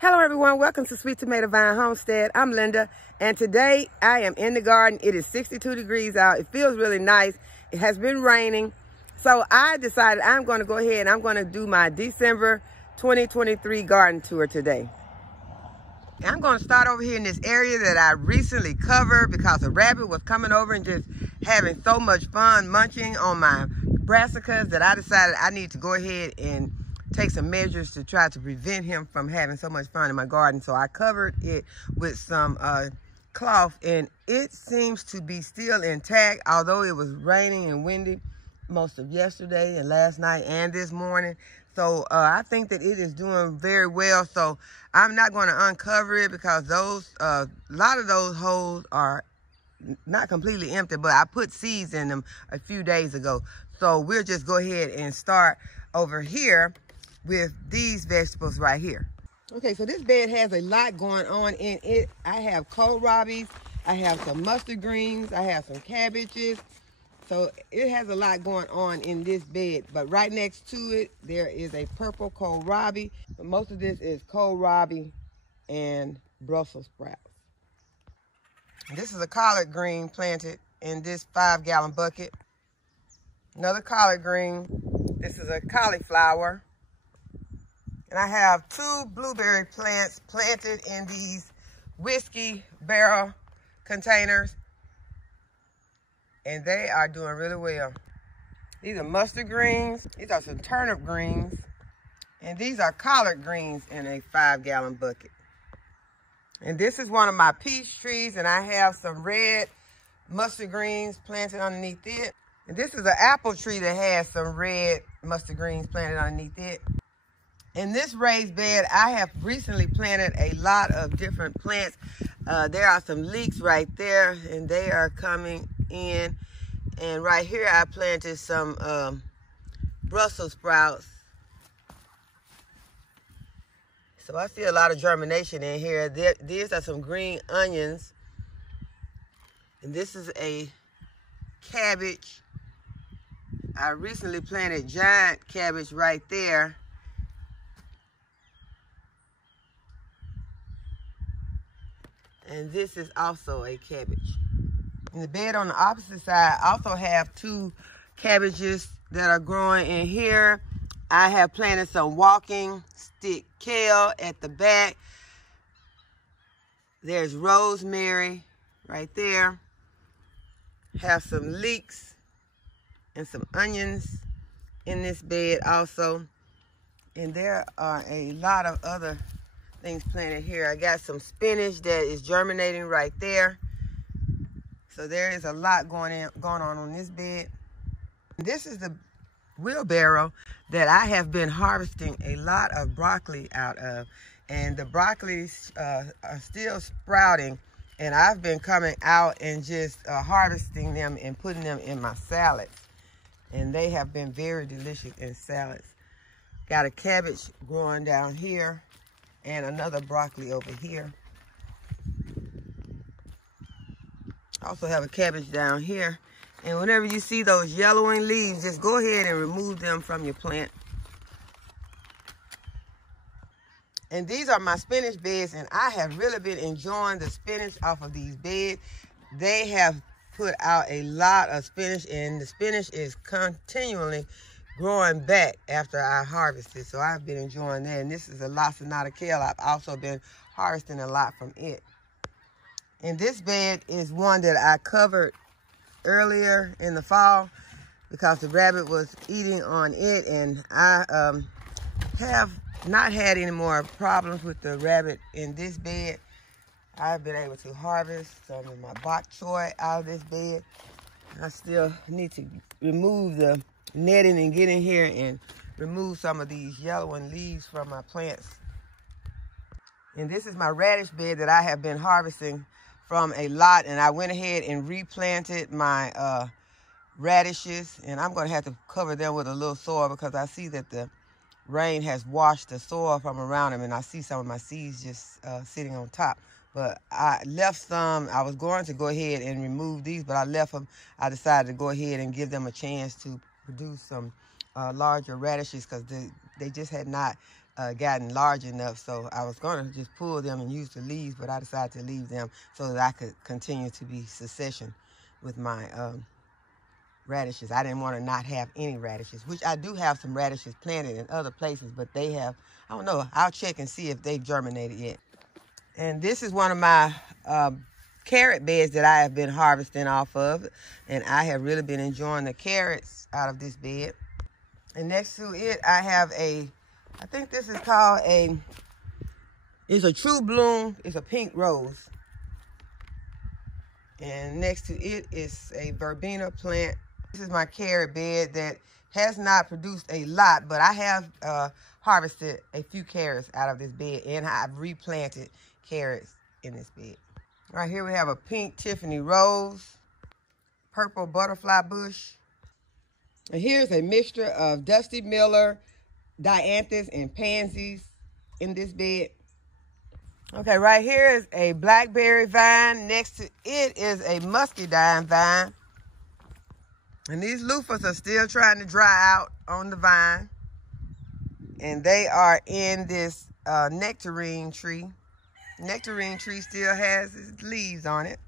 Hello everyone, welcome to Sweet Tomato Vine Homestead. I'm Linda, and today I am in the garden. It is 62 degrees out. It feels really nice. It has been raining, so I decided I'm going to go ahead and I'm going to do my December 2023 garden tour today. And I'm going to start over here in this area that I recently covered because a rabbit was coming over and just having so much fun munching on my brassicas that I decided I need to go ahead and take some measures to try to prevent him from having so much fun in my garden. So I covered it with some cloth, and it seems to be still intact, although it was raining and windy most of yesterday and last night and this morning. So I think that it is doing very well. So I'm not going to uncover it because those a lot of those holes are not completely empty, but I put seeds in them a few days ago. So we'll just go ahead and start over here with these vegetables right here. Okay, so this bed has a lot going on in it. I have kohlrabi, I have some mustard greens, I have some cabbages. So it has a lot going on in this bed, but right next to it, there is a purple kohlrabi. But most of this is kohlrabi and Brussels sprouts. This is a collard green planted in this 5-gallon bucket. Another collard green. This is a cauliflower. And I have 2 blueberry plants planted in these whiskey barrel containers. And they are doing really well. These are mustard greens. These are some turnip greens. And these are collard greens in a 5-gallon bucket. And this is one of my peach trees, and I have some red mustard greens planted underneath it. And this is an apple tree that has some red mustard greens planted underneath it. In this raised bed, I have recently planted a lot of different plants. There are some leeks right there, and they are coming in. And right here, I planted some Brussels sprouts. So I see a lot of germination in here. These are some green onions. And this is a cabbage. I recently planted giant cabbage right there. And this is also a cabbage. In the bed on the opposite side, I also have 2 cabbages that are growing in here. I have planted some walking stick kale at the back. There's rosemary right there. Have some leeks and some onions in this bed also. And there are a lot of other things planted here. I got some spinach that is germinating right there. So there is a lot going on this bed. This is the wheelbarrow that I have been harvesting a lot of broccoli out of. And the broccolis are still sprouting. And I've been coming out and just harvesting them and putting them in my salads. And they have been very delicious in salads. Got a cabbage growing down here and another broccoli over here. I also have a cabbage down here. And whenever you see those yellowing leaves, just go ahead and remove them from your plant. And these are my spinach beds, and I have really been enjoying the spinach off of these beds. They have put out a lot of spinach, and the spinach is continually growing back after I harvested. So I've been enjoying that. And this is a lacinato kale. I've also been harvesting a lot from it. And this bed is one that I covered earlier in the fall because the rabbit was eating on it, and I have not had any more problems with the rabbit in this bed. I've been able to harvest some of my bok choy out of this bed. I still need to remove the netting and get in here and remove some of these yellowing leaves from my plants. And this is my radish bed that I have been harvesting from a lot, and I went ahead and replanted my radishes, and I'm going to have to cover them with a little soil because I see that the rain has washed the soil from around them, and I see some of my seeds just sitting on top. But I left some. I was going to go ahead and remove these, but I left them. I decided to go ahead and give them a chance to produce some larger radishes because they just had not gotten large enough, so I was going to just pull them and use the leaves, but I decided to leave them so that I could continue to be succession with my radishes. I didn't want to not have any radishes, which I do have some radishes planted in other places, but they have, I don't know, I'll check and see if they've germinated yet. And this is one of my carrot beds that I have been harvesting off of, and I have really been enjoying the carrots out of this bed. And next to it, I have I think this is called it's a True Bloom. It's a pink rose. And next to it is a verbena plant. This is my carrot bed that has not produced a lot, but I have harvested a few carrots out of this bed, and I've replanted carrots in this bed. Right here we have a pink Tiffany rose, purple butterfly bush. And here's a mixture of Dusty Miller, dianthus, and pansies in this bed. Okay, right here is a blackberry vine. Next to it is a muscadine vine. And these loofahs are still trying to dry out on the vine. And they are in this nectarine tree. Nectarine tree still has its leaves on it.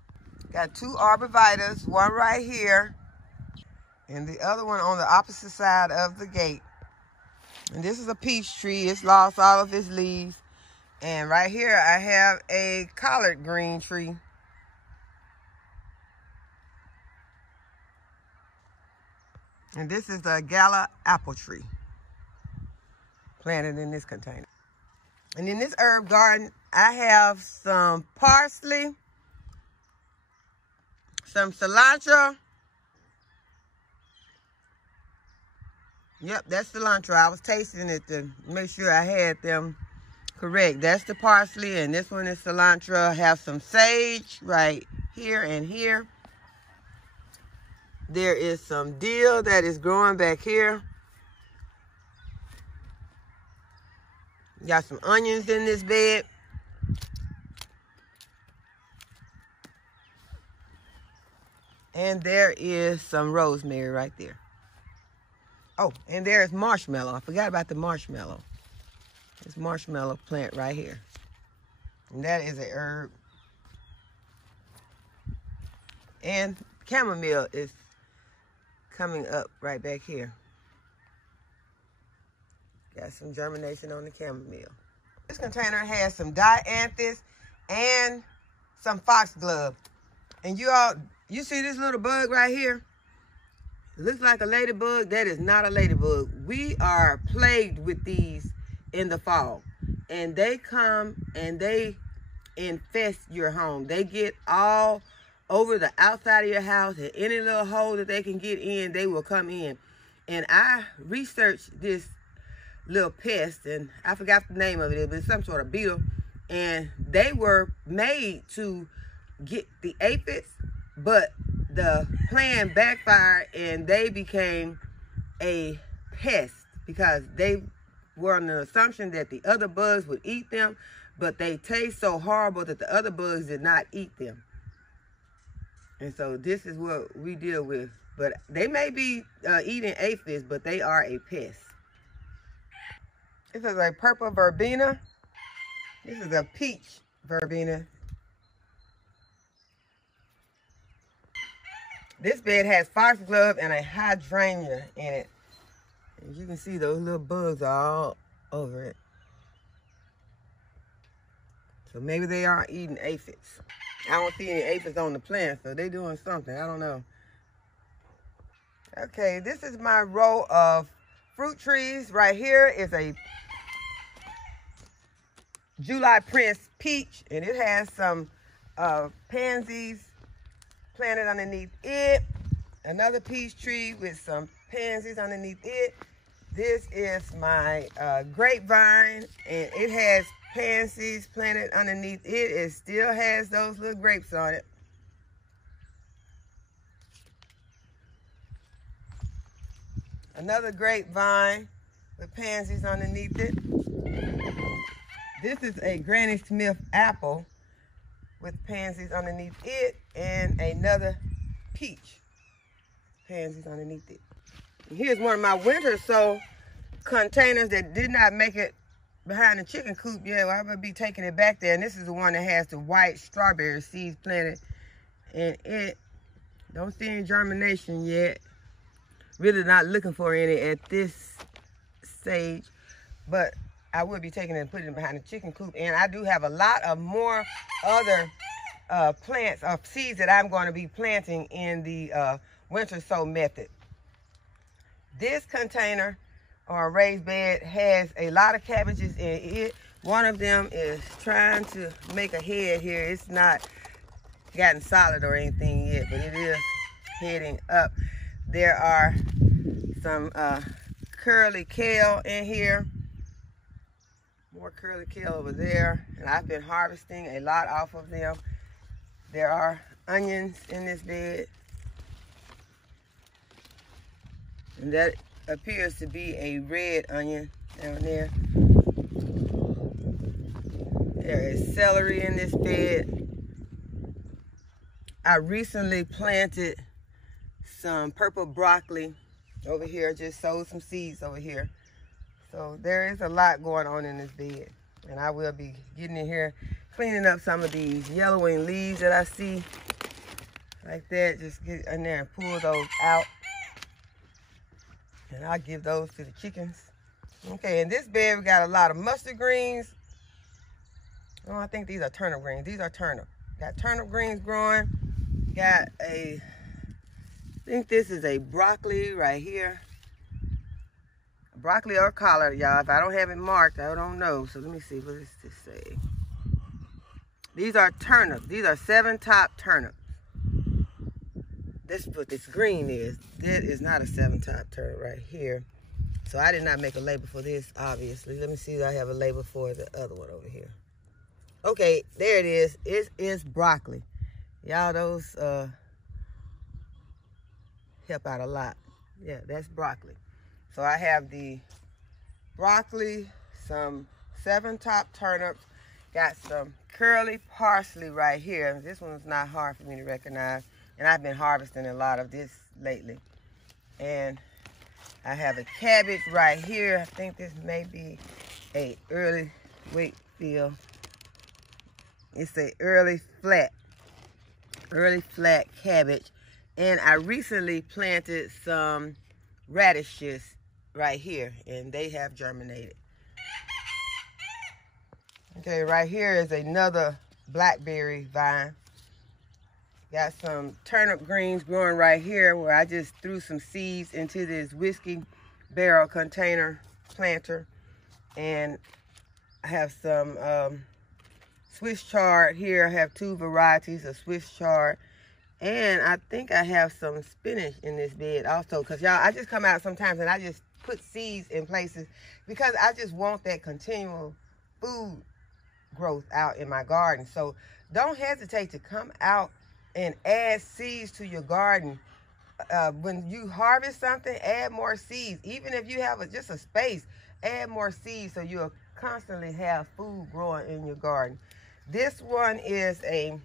Got two arborvitaes, one right here, and the other one on the opposite side of the gate. And this is a peach tree. It's lost all of its leaves. And right here I have a collard green tree. And this is a Gala apple tree planted in this container. And in this herb garden, I have some parsley, some cilantro. Yep, that's cilantro. I was tasting it to make sure I had them correct. That's the parsley, and this one is cilantro. I have some sage right here and here. There is some dill that is growing back here. Got some onions in this bed. And there is some rosemary right there. Oh, and there's marshmallow. I forgot about the marshmallow. This marshmallow plant right here. And that is a herb. And chamomile is coming up right back here. Got some germination on the chamomile. This container has some dianthus and some foxglove. And you see this little bug right here? It looks like a ladybug. That is not a ladybug. We are plagued with these in the fall. And they come and they infest your home. They get all over the outside of your house, and any little hole that they can get in, they will come in. And I researched this little pest, and I forgot the name of it, but it's some sort of beetle. And they were made to get the aphids, but the plan backfired and they became a pest because they were on the assumption that the other bugs would eat them, but they taste so horrible that the other bugs did not eat them. And so this is what we deal with. But they may be eating aphids, but they are a pest. This is a purple verbena. This is a peach verbena. This bed has foxglove and a hydrangea in it. As you can see, those little bugs are all over it. So maybe they are eating aphids. I don't see any aphids on the plant, so they're doing something. I don't know. Okay, this is my row of fruit trees. Right here is a July Prince peach, and it has some pansies planted underneath it. Another peach tree with some pansies underneath it. This is my grapevine, and it has pansies planted underneath it. It still has those little grapes on it. Another grapevine with pansies underneath it. This is a Granny Smith apple with pansies underneath it, and another peach, pansies underneath it. And here's one of my winter sow containers that did not make it behind the chicken coop, yeah, well, I'm going to be taking it back there. And this is the one that has the white strawberry seeds planted in it. Don't see any germination yet. Really not looking for any at this stage. But I will be taking it and putting it behind the chicken coop. And I do have a lot of more other plants of seeds that I'm going to be planting in the winter sow method. This container or raised bed has a lot of cabbages in it. One of them is trying to make a head here. It's not gotten solid or anything yet, but it is heading up. There are some curly kale in here. More curly kale over there. And I've been harvesting a lot off of them. There are onions in this bed. And that appears to be a red onion down there. There is celery in this bed. I recently planted some purple broccoli over here. Just sowed some seeds over here. So there is a lot going on in this bed. And I will be getting in here, cleaning up some of these yellowing leaves that I see. Like that. Just get in there and pull those out. And I'll give those to the chickens. Okay, in this bed we got a lot of mustard greens. Oh, I think these are turnip greens. These are turnip. Got turnip greens growing. Got I think this is a broccoli right here. Broccoli or collard, y'all. If I don't have it marked, I don't know. So let me see, what does this say? These are turnips. These are 7-top turnips. This is what this green is. That is not a 7-top turnip right here. So I did not make a label for this, obviously. Let me see if I have a label for the other one over here. Okay, there it is. It is broccoli. Y'all, those help out a lot. Yeah, that's broccoli. So I have the broccoli, some 7-top turnips, got some curly parsley right here. This one's not hard for me to recognize. And I've been harvesting a lot of this lately. And I have a cabbage right here. I think this may be a early Wakefield. It's a early flat cabbage. And I recently planted some radishes right here, and they have germinated. Okay, right here is another blackberry vine. Got some turnip greens growing right here where I just threw some seeds into this whiskey barrel container planter. And I have some Swiss chard here. I have 2 varieties of Swiss chard. And I think I have some spinach in this bed also. Because y'all, I just come out sometimes and I just put seeds in places because I just want that continual food growth out in my garden. So don't hesitate to come out and add seeds to your garden. When you harvest something, add more seeds. Even if you have just a space, add more seeds so you'll constantly have food growing in your garden. This one is a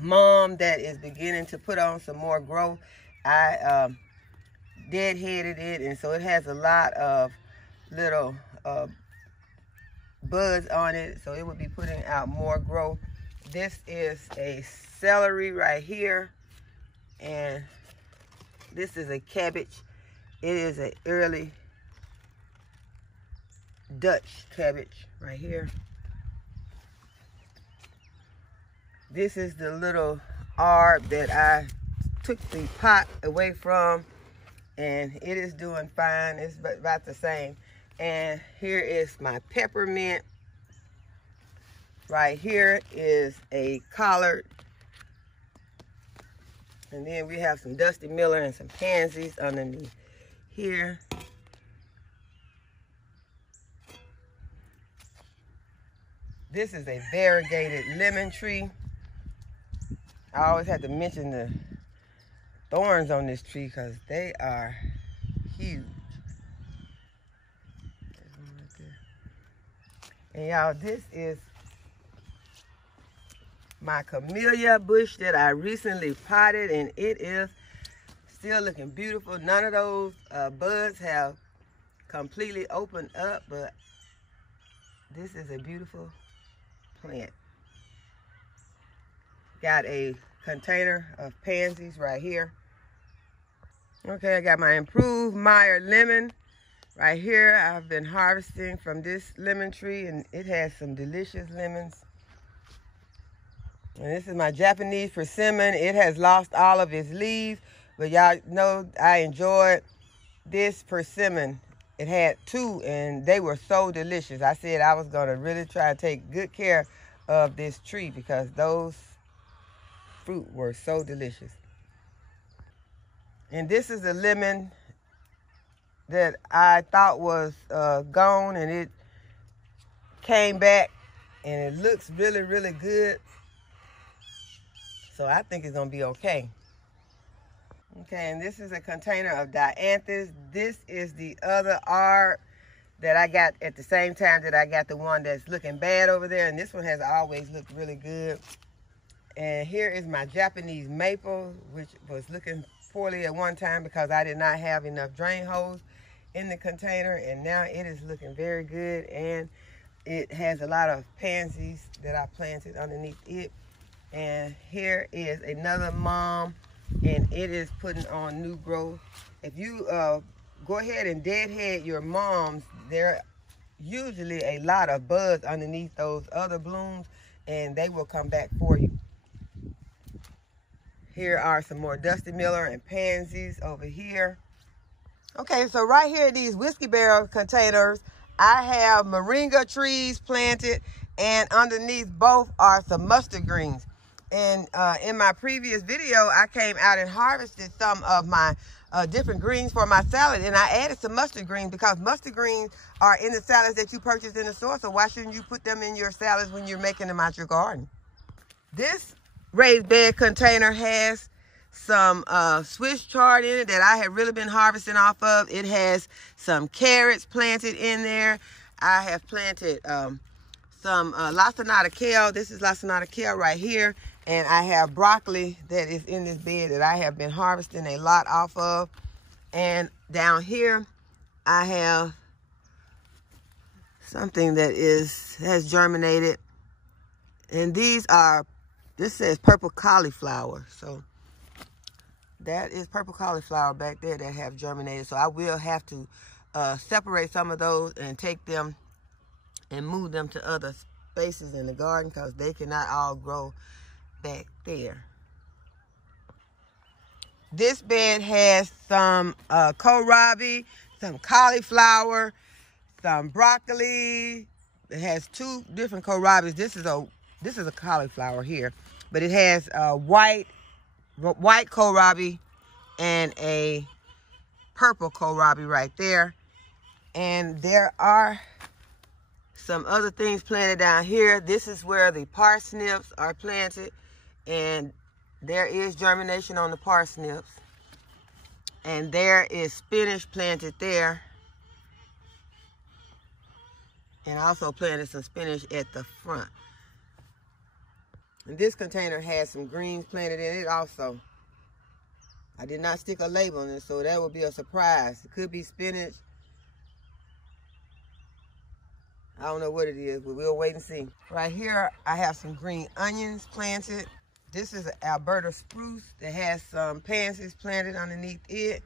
mom that is beginning to put on some more growth. I deadheaded it, and so it has a lot of little buds on it, so it will be putting out more growth. This is a celery right here, and this is a cabbage. It is an early Dutch cabbage right here. This is the little herb that I took the pot away from, and it is doing fine. It's about the same. And here is my peppermint. Right here is a collard. And then we have some Dusty Miller and some pansies underneath here. This is a variegated lemon tree. I always have to mention the thorns on this tree because they are huge. And y'all, this is my camellia bush that I recently potted, and it is still looking beautiful. None of those buds have completely opened up, but This is a beautiful plant. Got a container of pansies right here. Okay, I got my improved Meyer lemon right here. I've been harvesting from this lemon tree, and it has some delicious lemons. And this is my Japanese persimmon. It has lost all of its leaves, but y'all know I enjoyed this persimmon. It had 2, and they were so delicious. I said I was going to really try to take good care of this tree because those fruit were so delicious. And this is a lemon that I thought was gone, and it came back, and it looks really, really good. So I think it's going to be okay. Okay, and this is a container of dianthus. This is the other R that I got at the same time that I got the one that's looking bad over there. And this one has always looked really good. And here is my Japanese maple, which was looking poorly at one time because I did not have enough drain holes in the container. And now it is looking very good. And it has a lot of pansies that I planted underneath it. And here is another mom, and it is putting on new growth. If you go ahead and deadhead your moms, there are usually a lot of buds underneath those other blooms, and they will come back for you. Here are some more Dusty Miller and pansies over here. Okay, so right here in these whiskey barrel containers, I have moringa trees planted, and underneath both are some mustard greens. And in my previous video, I came out and harvested some of my different greens for my salad, and I added some mustard greens because mustard greens are in the salads that you purchase in the store, so why shouldn't you put them in your salads when you're making them out your garden? This raised bed container has some Swiss chard in it that I have really been harvesting off of. It has some carrots planted in there. I have planted some lacinato kale. This is lacinato kale right here. And I have broccoli that is in this bed that I have been harvesting a lot off of. And down here, I have something that has germinated. And this says purple cauliflower. So that is purple cauliflower back there that have germinated. So I will have to separate some of those and take them and move them to other spaces in the garden because they cannot all grow back there. This bed has some kohlrabi, some cauliflower, some broccoli. It has 2 different kohlrabis. This is a cauliflower here, but it has white kohlrabi and a purple kohlrabi right there. And there are some other things planted down here. This is where the parsnips are planted, and there is germination on the parsnips. And there is spinach planted there. And I also planted some spinach at the front. And this container has some greens planted in it also. I did not stick a label on it, so that will be a surprise. It could be spinach. I don't know what it is, but we'll wait and see. Right here, I have some green onions planted. This is an Alberta spruce that has some pansies planted underneath it.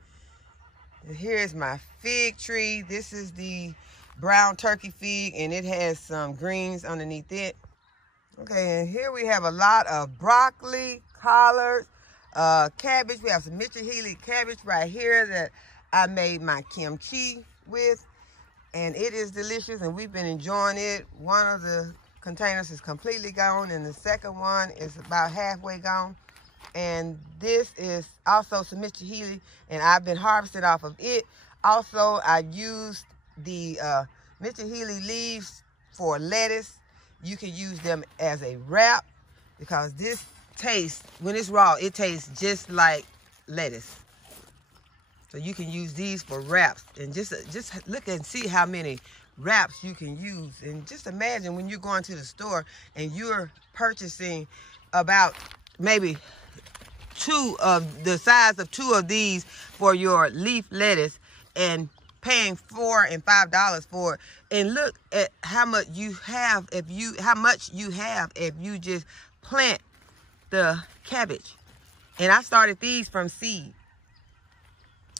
And here's my fig tree. This is the brown turkey fig, and it has some greens underneath it. Okay, and here we have a lot of broccoli, collards, cabbage. We have some Mitchell Healy cabbage right here that I made my kimchi with. And it is delicious, and we've been enjoying it. One of the containers is completely gone, and the second one is about halfway gone. And this is also some Mitchell Healy, and I've been harvesting off of it. Also, I used the Mitchell Healy leaves for lettuce. You can use them as a wrap because this tastes, when it's raw, it tastes just like lettuce. So you can use these for wraps, and just look and see how many wraps you can use. And just imagine when you're going to the store and you're purchasing about maybe 2 of the size of 2 of these for your leaf lettuce, and paying $4 and $5 for it. And look at how much you have if you just plant the cabbage. And I started these from seed.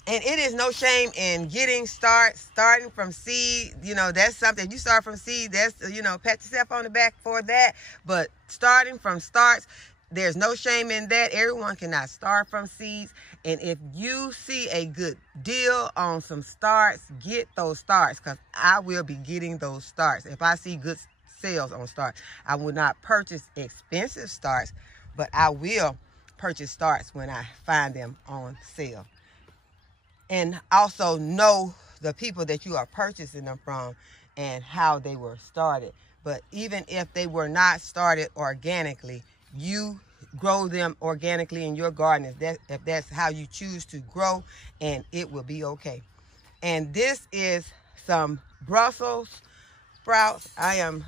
And it is no shame in starting from seed. You know, that's something. You start from seed, that's, you know, pat yourself on the back for that. But starting from starts, there's no shame in that. Everyone cannot start from seeds. And if you see a good deal on some starts, get those starts, because I will be getting those starts. If I see good sales on starts, I will not purchase expensive starts, but I will purchase starts when I find them on sale. And also know the people that you are purchasing them from and how they were started. But even if they were not started organically, you grow them organically in your garden if that's how you choose to grow, and it will be okay. And this is some Brussels sprouts. I am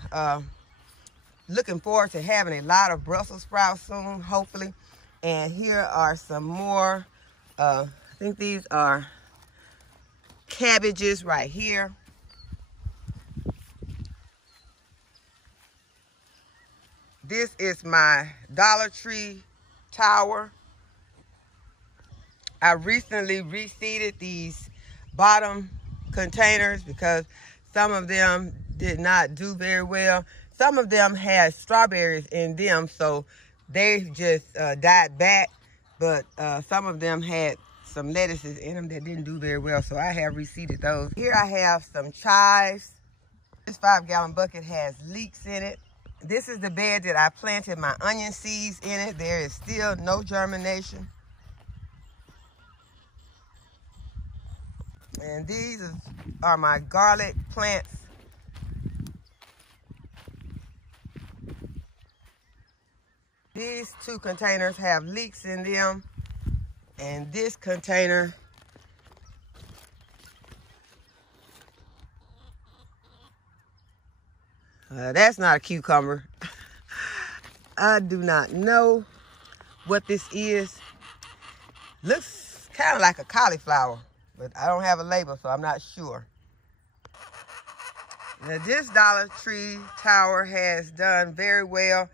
looking forward to having a lot of Brussels sprouts soon, hopefully. And here are some more, I think these are cabbages right here. This is my Dollar Tree tower. I recently reseeded these bottom containers because some of them did not do very well. Some of them had strawberries in them, so they just died back. But some of them had some lettuces in them that didn't do very well, so I have reseeded those. Here I have some chives. This 5-gallon bucket has leeks in it. This is the bed that I planted my onion seeds in it. There is still no germination. And these are my garlic plants. These 2 containers have leeks in them. And this container that's not a cucumber. I do not know what this is. Looks kind of like a cauliflower, but I don't have a label, so I'm not sure. Now, this Dollar Tree tower has done very well.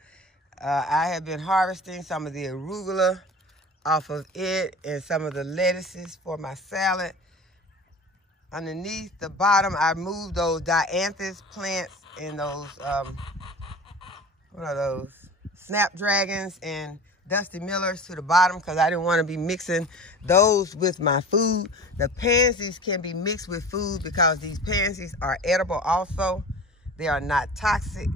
I have been harvesting some of the arugula off of it and some of the lettuces for my salad. Underneath the bottom, I moved those dianthus plants and those, what are those? Snapdragons and Dusty Millers to the bottom because I didn't want to be mixing those with my food. The pansies can be mixed with food because these pansies are edible also. They are not toxic.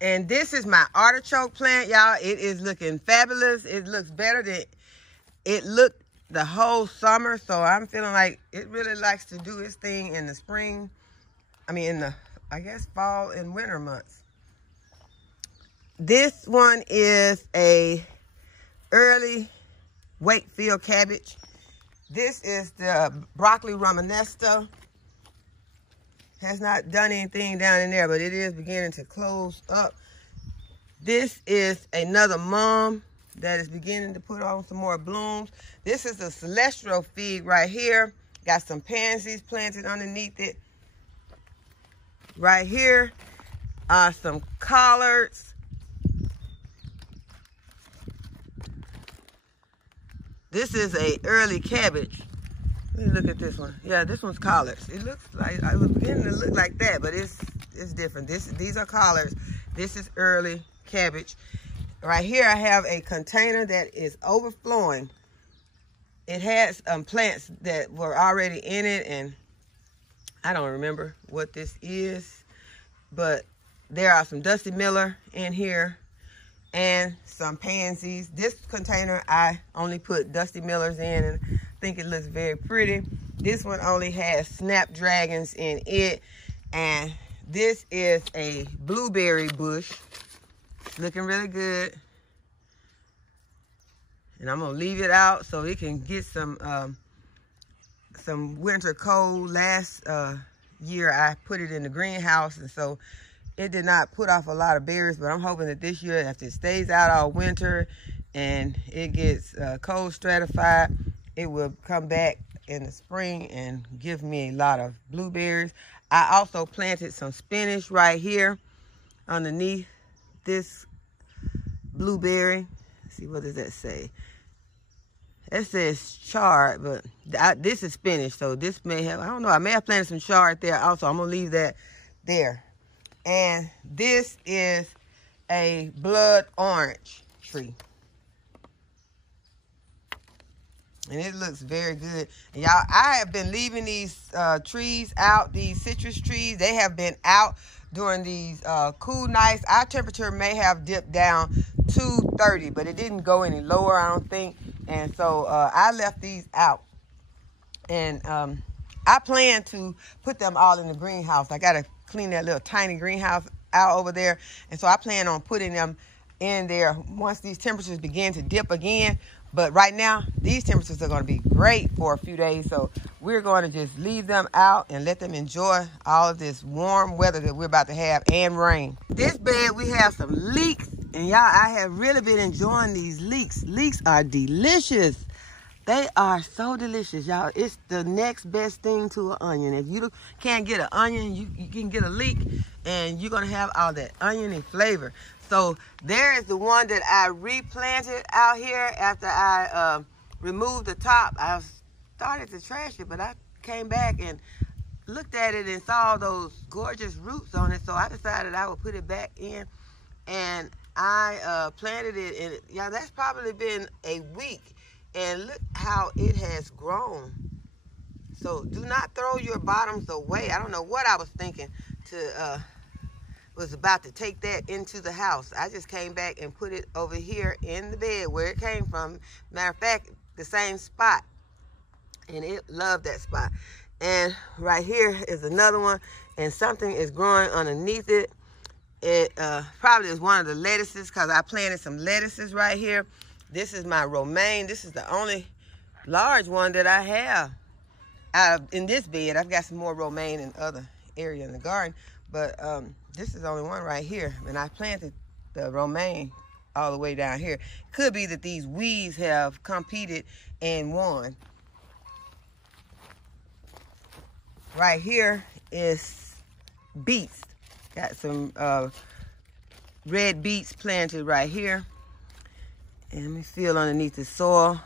And this is my artichoke plant, y'all. It is looking fabulous. It looks better than it looked the whole summer. So I'm feeling like it really likes to do its thing in the spring. I mean, in the, I guess, fall and winter months. This one is a early Wakefield cabbage. This is the broccoli romanesco. Has not done anything down in there, but it is beginning to close up. This is another mum that is beginning to put on some more blooms. This is a celestial fig right here. Got some pansies planted underneath it. Right here are some collards. This is a early cabbage. Let me look at this one. Yeah, this one's collards. It looks like, I was beginning to look like that, but it's different. These are collards. This is early cabbage. Right here I have a container that is overflowing. It has plants that were already in it, and I don't remember what this is, but there are some Dusty Miller in here and some pansies. This container I only put Dusty Millers in, and I think it looks very pretty. This one only has snapdragons in it, and this is a blueberry bush. Looking really good. And I'm gonna leave it out so it can get some winter cold. Last year I put it in the greenhouse, and so it did not put off a lot of berries, but I'm hoping that this year, after it stays out all winter and it gets cold stratified, it will come back in the spring and give me a lot of blueberries. I also planted some spinach right here underneath this blueberry. Let's see, what does that say? It says chard, but this is spinach, so this may have, I don't know, I may have planted some chard there also. I'm going to leave that there. And this is a blood orange tree. And it looks very good. And y'all, I have been leaving these trees out, these citrus trees. They have been out during these cool nights. Our temperature may have dipped down to 30, but it didn't go any lower, I don't think. And so I left these out. And I plan to put them all in the greenhouse. I got to clean that little tiny greenhouse out over there. And so I plan on putting them in there once these temperatures begin to dip again. But right now, these temperatures are going to be great for a few days. So we're going to just leave them out and let them enjoy all of this warm weather that we're about to have and rain. This bed, we have some leeks. And y'all, I have really been enjoying these leeks. Leeks are delicious. They are so delicious, y'all. It's the next best thing to an onion. If you can't get an onion, you can get a leek, and you're going to have all that oniony flavor. So there is the one that I replanted out here after I removed the top. I started to trash it, but I came back and looked at it and saw those gorgeous roots on it. So I decided I would put it back in, and I planted it. And yeah, that's probably been a week. And look how it has grown. So do not throw your bottoms away. I don't know what I was thinking was about to take that into the house. I just came back and put it over here in the bed where it came from. Matter of fact, the same spot. And it loved that spot. And right here is another one. And something is growing underneath it. It probably is one of the lettuces, because I planted some lettuces right here. This is my romaine. This is the only large one that I have in this bed. I've got some more romaine in other area in the garden, but this is the only one right here. And I planted the romaine all the way down here. Could be that these weeds have competed and won. Right here is beets. Got some red beets planted right here. And let me feel underneath the soil.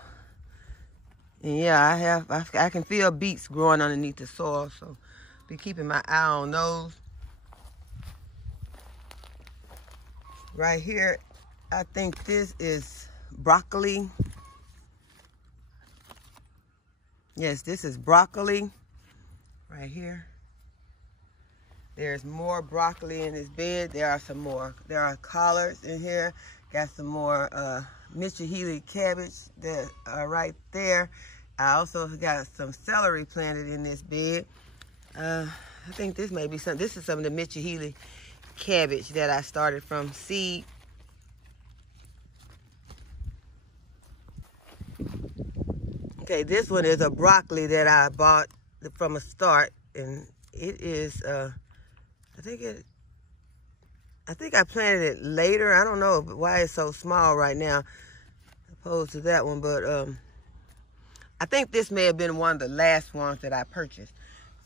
And yeah, I can feel beets growing underneath the soil. So be keeping my eye on those. Right here, I think this is broccoli. Yes, this is broccoli right here. There's more broccoli in this bed. There are some more. There are collards in here. Got some more Mr. Healy cabbage that are right there. I also got some celery planted in this bed. I think this may be some. This is some of the Mr. Healy cabbage that I started from seed. Okay, this one is a broccoli that I bought from a start, and it is. I think I planted it later. I don't know why it's so small right now opposed to that one, but I think this may have been one of the last ones that I purchased.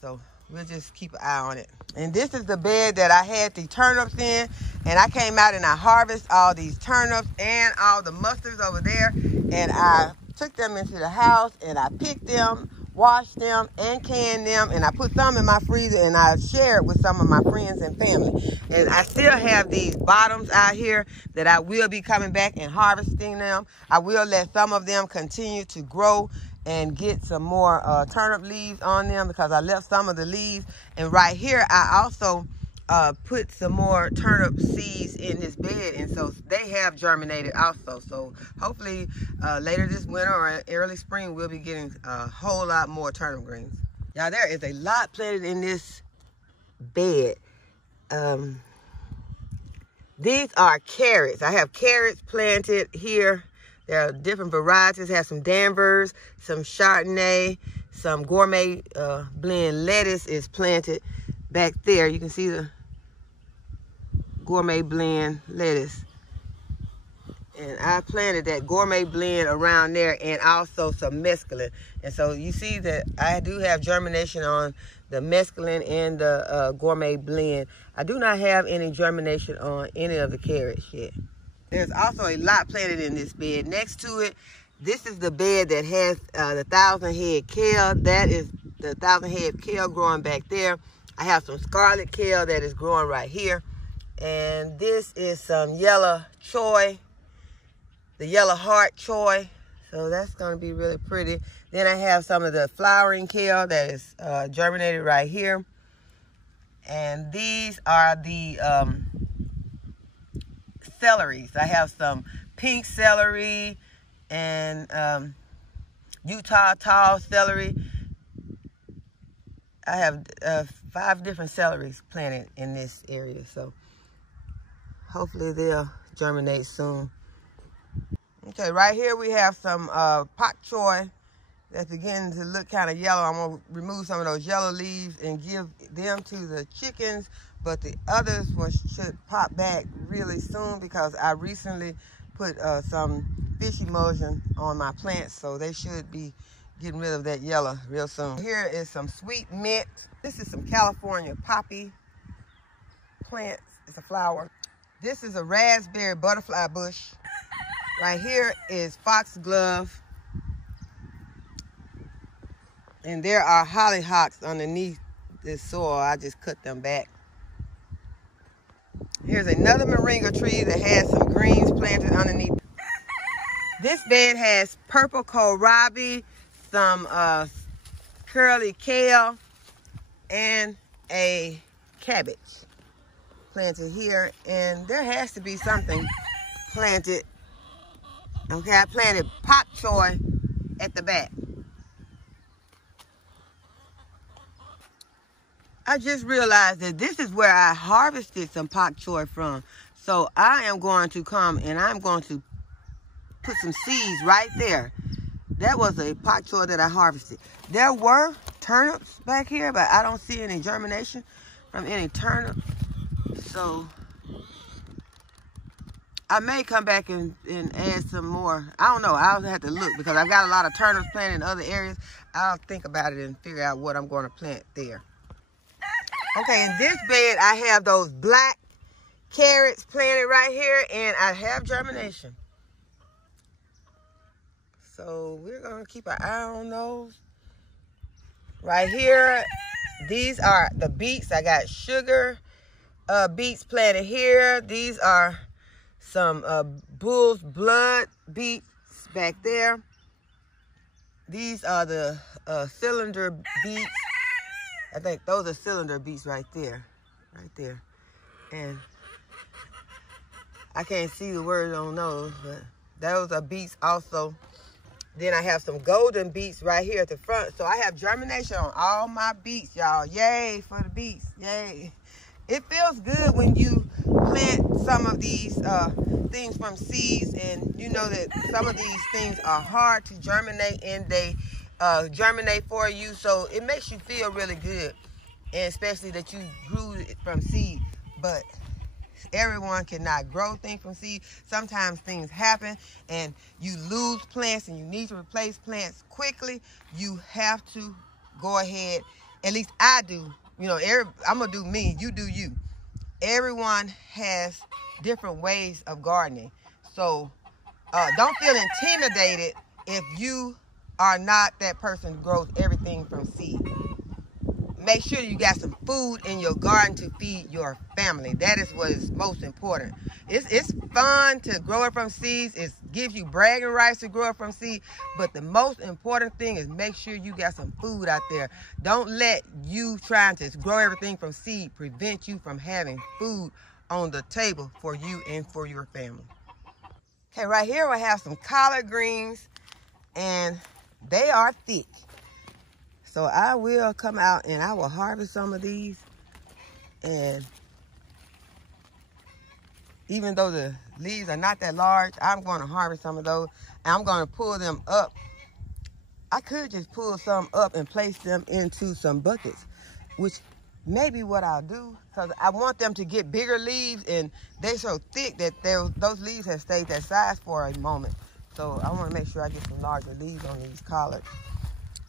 So we'll just keep an eye on it. And this is the bed that I had the turnips in, and I came out and I harvested all these turnips and all the mustards over there, and I took them into the house and I picked them, washed them, and canned them, and I put some in my freezer and I shared with some of my friends and family. And I still have these bottoms out here that I will be coming back and harvesting them. I will let some of them continue to grow and get some more turnip leaves on them, because I left some of the leaves. And right here, I also put some more turnip seeds in this bed, and so they have germinated also. So hopefully later this winter or early spring, we'll be getting a whole lot more turnip greens. Y'all, there is a lot planted in this bed. These are carrots. I have carrots planted here. There are different varieties. Have some Danvers, some Chardonnay, some gourmet blend lettuce is planted back there. You can see the gourmet blend lettuce. And I planted that gourmet blend around there and also some mesclun. And so you see that I do have germination on the mesclun and the gourmet blend. I do not have any germination on any of the carrots yet. There's also a lot planted in this bed. Next to it, this is the bed that has the 1,000-head kale. That is the 1,000-head kale growing back there. I have some scarlet kale that is growing right here. And this is some yellow choy, the yellow heart choy. So that's going to be really pretty. Then I have some of the flowering kale that is germinated right here. And these are the celeries. I have some pink celery and Utah tall celery. I have 5 different celeries planted in this area. So hopefully they'll germinate soon. Okay, right here we have some pak choi that's beginning to look kind of yellow. I'm going to remove some of those yellow leaves and give them to the chickens, but the others should pop back really soon because I recently put some fish emulsion on my plants, so they should be getting rid of that yellow real soon. Here is some sweet mint. This is some California poppy plants. It's a flower. This is a raspberry butterfly bush. Right here is foxglove. And there are hollyhocks underneath this soil. I just cut them back. Here's another moringa tree that has some greens planted underneath. This bed has purple kohlrabi, some curly kale, and a cabbage planted here. And there has to be something planted. Okay, I planted pak choi at the back. I just realized that this is where I harvested some pak choi from. So I am going to come and I'm going to put some seeds right there. That was a pak choi that I harvested. There were turnips back here, but I don't see any germination from any turnip. So I may come back and add some more. I don't know. I'll have to look because I've got a lot of turnips planted in other areas. I'll think about it and figure out what I'm going to plant there. Okay, in this bed, I have those black carrots planted right here, and I have germination. So we're going to keep an eye on those. Right here, these are the beets. I got sugar beets planted here. These are some bull's blood beets back there. These are the cylinder beets. I think those are cylinder beets right there. And I can't see the word on those, but those are beets also. Then I have some golden beets right here at the front. So I have germination on all my beets, y'all. Yay for the beets, yay. It feels good when you plant some of these things from seeds, and you know that some of these things are hard to germinate and they germinate for you. So it makes you feel really good, and especially that you grew it from seed. But everyone cannot grow things from seed. Sometimes things happen and you lose plants and you need to replace plants quickly. You have to go ahead, at least I do. You know, I'm going to do me, you do you. Everyone has different ways of gardening. So don't feel intimidated if you are not that person who grows everything from seed. Make sure you got some food in your garden to feed your family. That is what is most important. It's fun to grow it from seeds. It gives you bragging rights to grow it from seed. But the most important thing is make sure you got some food out there. Don't let you trying to grow everything from seed prevent you from having food on the table for you and for your family. Okay, right here I have some collard greens, and they are thick. So I will come out and I will harvest some of these. And even though the leaves are not that large, I'm going to harvest some of those. And I'm going to pull them up. I could just pull some up and place them into some buckets, which maybe what I'll do, because I want them to get bigger leaves, and they're so thick that those leaves have stayed that size for a moment. So I want to make sure I get some larger leaves on these collards.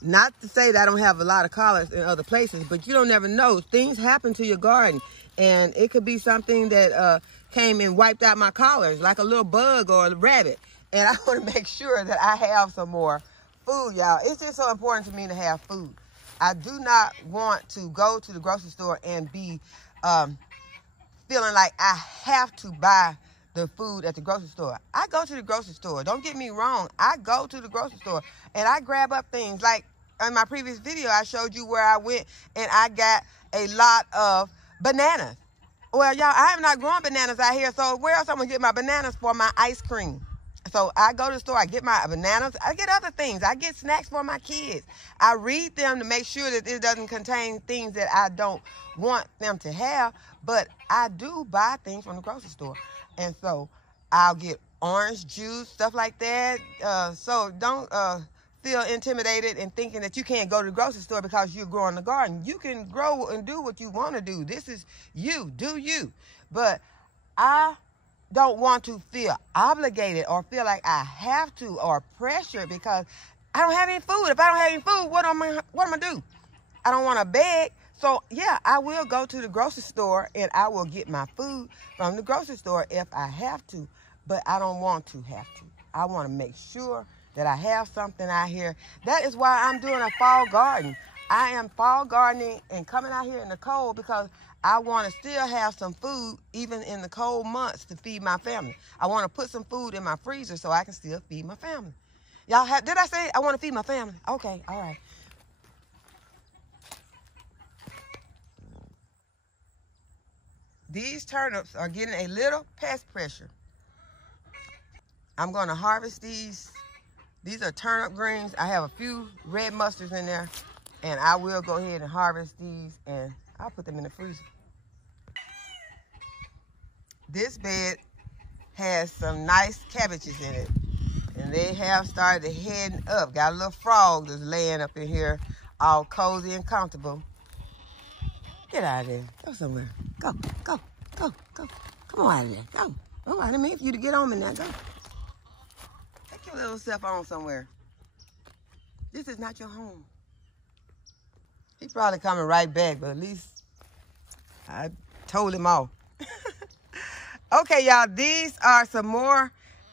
Not to say that I don't have a lot of collards in other places, but you don't never know. Things happen to your garden, and it could be something that came and wiped out my collards, like a little bug or a rabbit. And I want to make sure that I have some more food, y'all. It's just so important to me to have food. I do not want to go to the grocery store and be feeling like I have to buy the food at the grocery store. I go to the grocery store. Don't get me wrong. I go to the grocery store and I grab up things. Like in my previous video, I showed you where I went and I got a lot of bananas. Well, y'all, I am not growing bananas out here, so where else I'm going to get my bananas for my ice cream? So I go to the store, I get my bananas, I get other things. I get snacks for my kids. I read them to make sure that it doesn't contain things that I don't want them to have, but I do buy things from the grocery store. And so I'll get orange juice, stuff like that. So don't feel intimidated and thinking that you can't go to the grocery store because you're growing the garden. You can grow and do what you want to do. This is you, do you. But I don't want to feel obligated or feel like I have to or pressured because I don't have any food. If I don't have any food, what am I gonna do? I don't want to beg. So yeah, I will go to the grocery store and I will get my food from the grocery store if I have to, but I don't want to have to. I want to make sure that I have something out here. That is why I'm doing a fall garden. I am fall gardening and coming out here in the cold because I want to still have some food even in the cold months to feed my family. I want to put some food in my freezer so I can still feed my family. Y'all did I say I want to feed my family? Okay, all right. These turnips are getting a little pest pressure. I'm going to harvest these. These are turnip greens. I have a few red mustards in there, and I will go ahead and harvest these, and I'll put them in the freezer. This bed has some nice cabbages in it, and they have started heading up. Got a little frog that's laying up in here, all cozy and comfortable. Get out of there. Go somewhere. Go, go, go, go. Come on out of there. Go. Oh, I didn't mean for you to get on me now. Go. Take your little self on somewhere. This is not your home. He's probably coming right back, but at least I told him off. Okay, y'all, these are some more.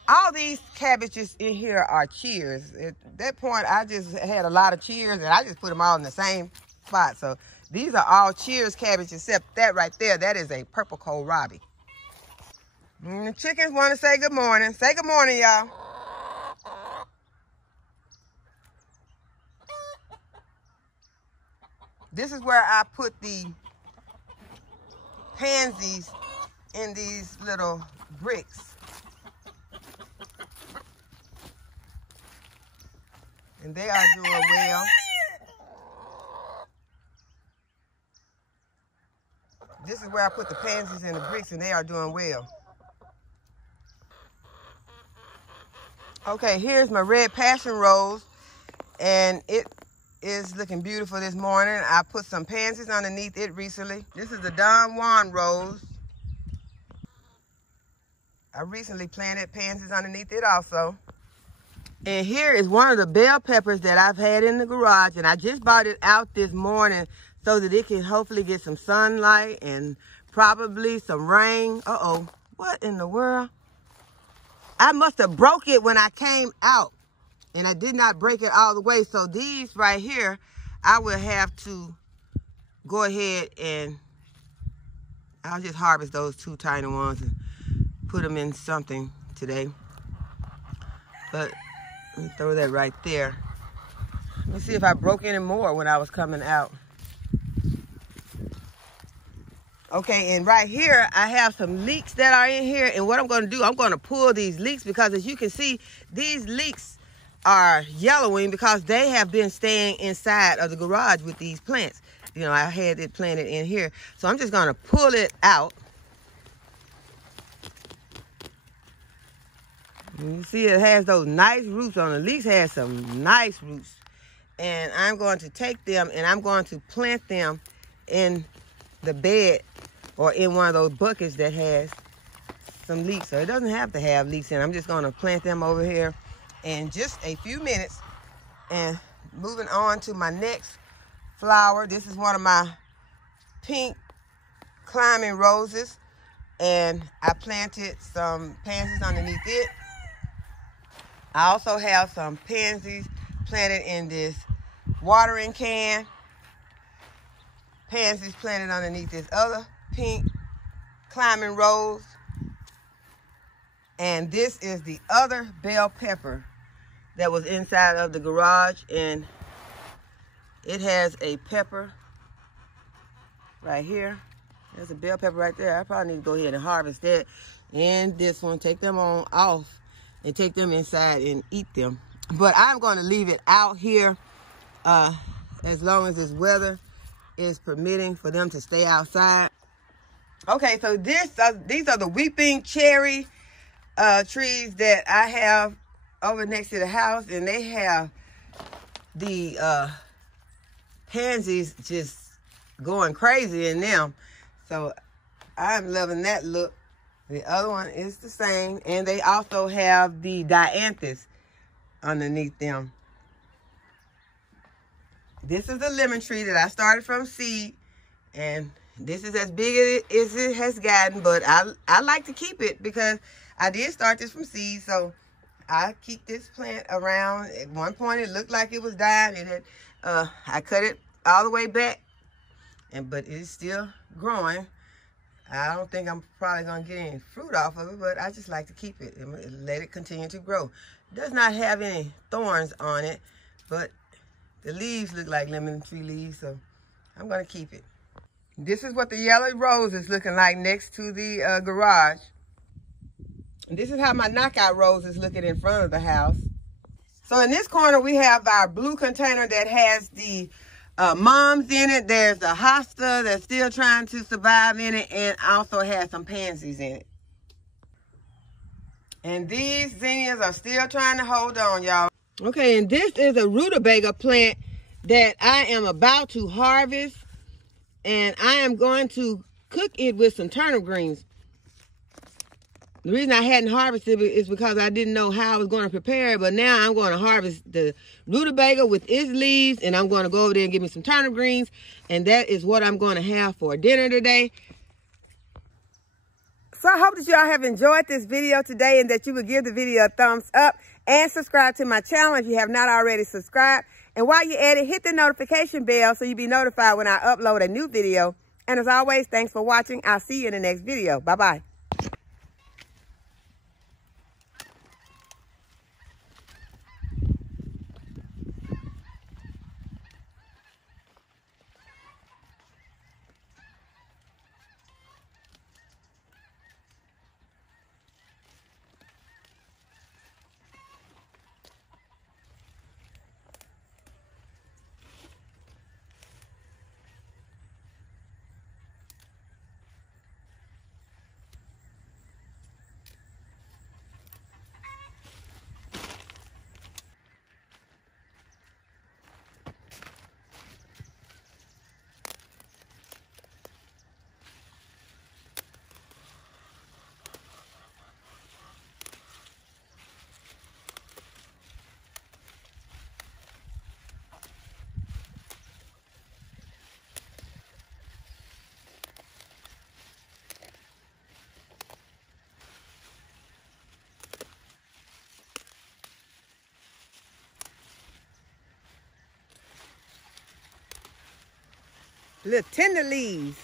All these cabbages in here are cheers. At that point, I just had a lot of cheers, and I just put them all in the same spot. So these are all cheers cabbage, except that right there. That is a purple kohlrabi. And the chickens want to say good morning. Say good morning, y'all. This is where I put the pansies in these little bricks. And they are doing well. This is where I put the pansies in the bricks, and they are doing well. Okay, here's my red passion rose, and it is looking beautiful this morning. I put some pansies underneath it recently. This is the Don Juan rose. I recently planted pansies underneath it also. And here is one of the bell peppers that I've had in the garage, and I just bought it out this morning so that it can hopefully get some sunlight and probably some rain. Uh-oh, what in the world? I must have broke it when I came out, and I did not break it all the way. So these right here, I will have to go ahead and I'll just harvest those two tiny ones and put them in something today. But let me throw that right there. Let me see if I broke any more when I was coming out. Okay, and right here, I have some leeks that are in here. And what I'm going to do, I'm going to pull these leeks because as you can see, these leeks are yellowing because they have been staying inside of the garage with these plants. You know, I had it planted in here. So I'm just going to pull it out. And you see it has those nice roots on it. The leeks has some nice roots. And I'm going to take them and I'm going to plant them in the bed or in one of those buckets that has some leeks. So it doesn't have to have leeks in. I'm just gonna plant them over here in just a few minutes. And moving on to my next flower. This is one of my pink climbing roses. And I planted some pansies underneath it. I also have some pansies planted in this watering can. Pansies planted underneath this other pink climbing rose. And this is the other bell pepper that was inside of the garage. And it has a pepper right here. There's a bell pepper right there. I probably need to go ahead and harvest that. And this one, take them on off and take them inside and eat them. But I'm going to leave it out here as long as this weather is permitting for them to stay outside. Okay, so these are the weeping cherry trees that I have over next to the house. And they have the pansies just going crazy in them. So I'm loving that look. The other one is the same. And they also have the dianthus underneath them. This is a lemon tree that I started from seed. And this is as big as it has gotten. But I like to keep it because I did start this from seed. So I keep this plant around. At one point it looked like it was dying. It had, I cut it all the way back. But it's still growing. I don't think I'm probably going to get any fruit off of it, but I just like to keep it and let it continue to grow. It does not have any thorns on it, but the leaves look like lemon tree leaves, so I'm going to keep it. This is what the yellow rose is looking like next to the garage. And this is how my knockout rose is looking in front of the house. So in this corner, we have our blue container that has the mums in it. There's a hosta that's still trying to survive in it, and also has some pansies in it. And these zinnias are still trying to hold on, y'all. Okay, and this is a rutabaga plant that I am about to harvest, and I am going to cook it with some turnip greens. The reason I hadn't harvested it is because I didn't know how I was going to prepare it. But now I'm going to harvest the rutabaga with its leaves. And I'm going to go over there and get me some turnip greens. And that is what I'm going to have for dinner today. So I hope that y'all have enjoyed this video today. And that you would give the video a thumbs up. And subscribe to my channel if you have not already subscribed. And while you're at it, hit the notification bell so you'll be notified when I upload a new video. And as always, thanks for watching. I'll see you in the next video. Bye-bye. Little tender leaves.